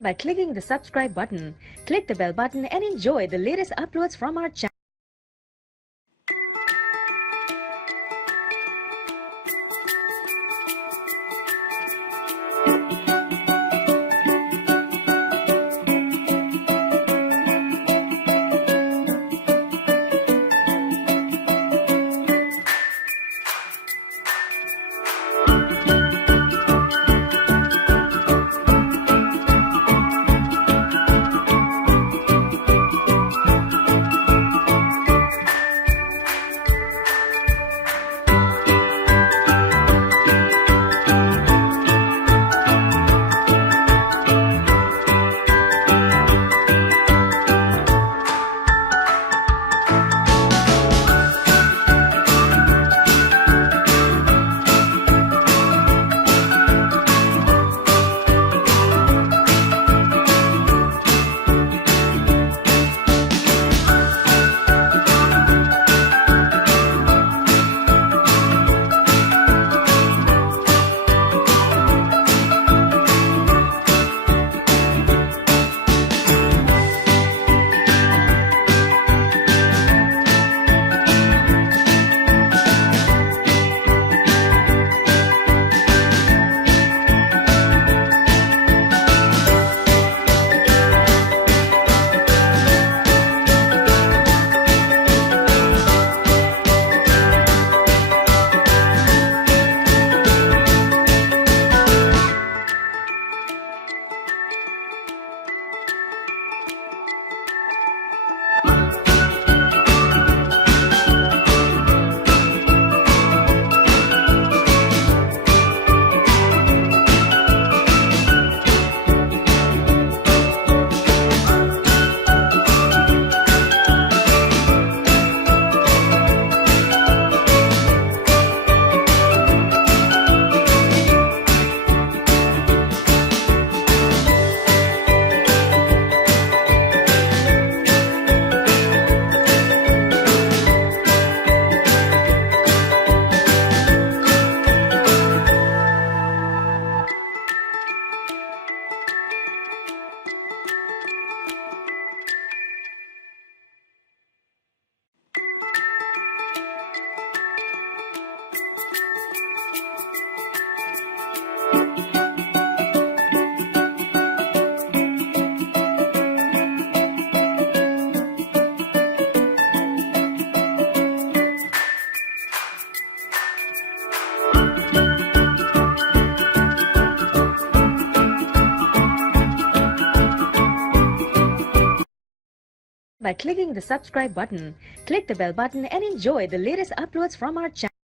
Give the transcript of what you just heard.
By clicking the subscribe button, click the bell button and enjoy the latest uploads from our channel. By clicking the subscribe button, click the bell button and enjoy the latest uploads from our channel.